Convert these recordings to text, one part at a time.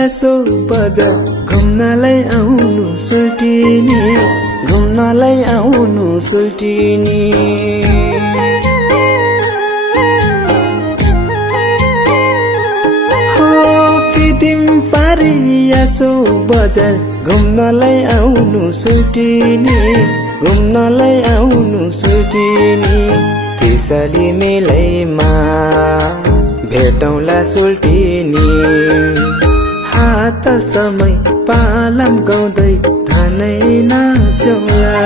यसो बजार घुम्नलाई आउनु सुल्टिनी घुम्नलाई आउनु सुल्टिनी फिदिम पारी यसो बजार घुम्नलाई आउनु सुल्टिनी घुम्नलाई आउनु सुल्टिनी त्यसैले मेलैमा भेटौँला सुल्टिनी हात समय पालम गाउँदै धानै नाचौँला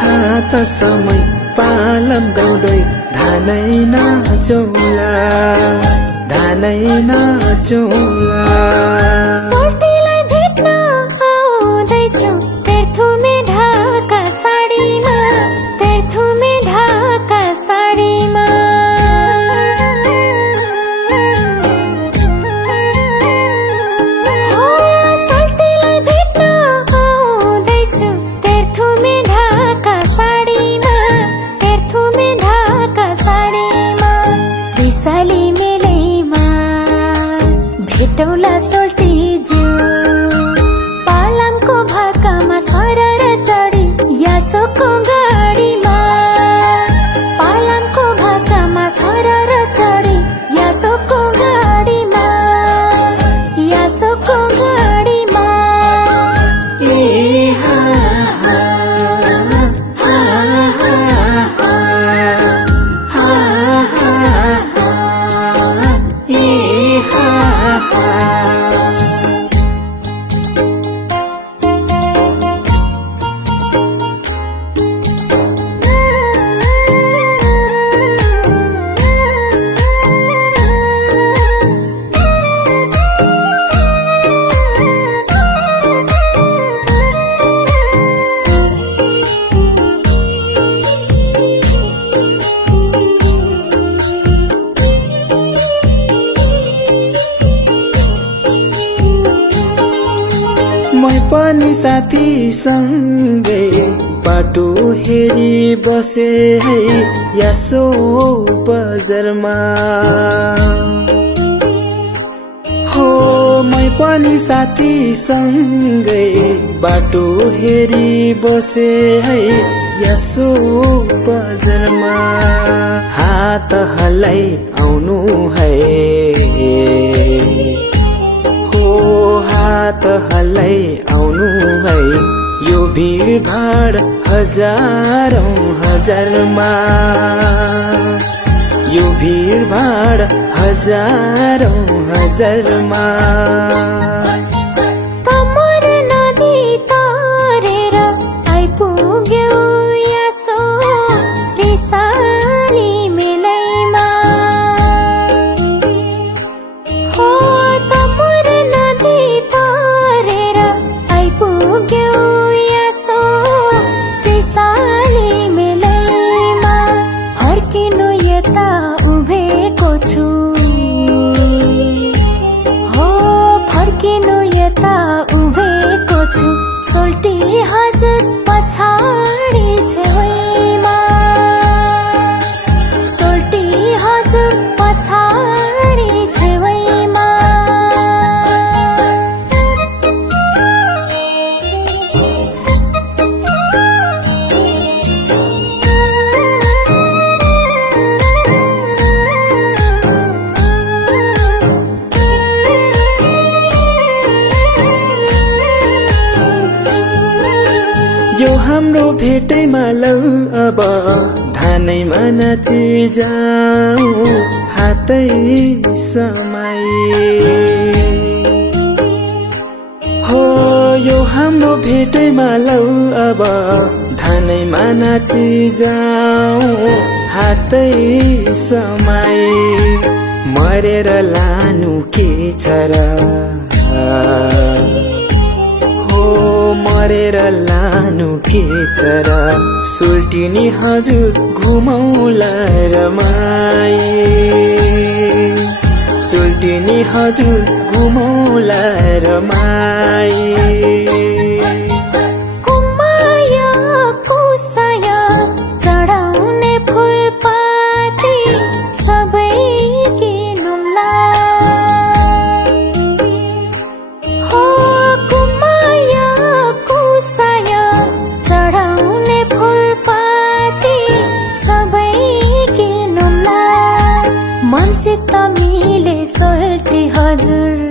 हात समय पालम गाउँदै धानै नाचौँला धानै नाचौँला सोल्टीलाई भेट्न आउँदैछु तेर्थुमे ढाका साडीमा तेर्थुमे ढाका साडीमा सोल्टीलाई भेट्न आउँदैछु तेर्थुमे ढाका साडीमा तेर्थुमे ढाका साडीमा त्यसैले भेटौँला सोल्टी ज्यू पालमको भाकामा सरर चढी यासोको गाडीमा पालमको भाकामा सरर चढी यासोको गाडीमा यासोको गाडीमा ए हा हा हा हा हा ए हा मै पनि साथी सँगै बाटो हेरी बसे है यसो बजारमा हो मै पनि साथी सँगै बाटो हेरी बसे है यसो बजारमा हात हल्लाई आउनु है हात हल्लाई आउनु है यो भिडभाड हजारौं हजारमा यो भिडभाड हजारौं हजारमा तमर नदी तरेर आइपुग्यो यसो त्रिसाली मेलैमा हो तमर नदी तरेर आइपुग्यो यसो त्रिसाली मेलैमा फर्किनु यता उभेको छु हो फर्किनु यता उभेको छु सोल्टी हजुर पछाडि छेउमा सोल्टी हजुर पछाडि छेउमा यो हाम्रो भेटैमा लौ अब धानैमा नाची जाऊ हातै समाई हो यो हाम्रो भेटैमा लौ अब धानैमा नाची जाऊ हातै समाई मरेर लानु के छ र मरेर लानु के छ र सुल्टिनी हजुर घुमौला रमाई सुल्टिनी हजुर घुमौला रमाई कुमाया कुसाया चढाउने फुलपाती सबै किनौला चित्त मिले सोल्टी हजुर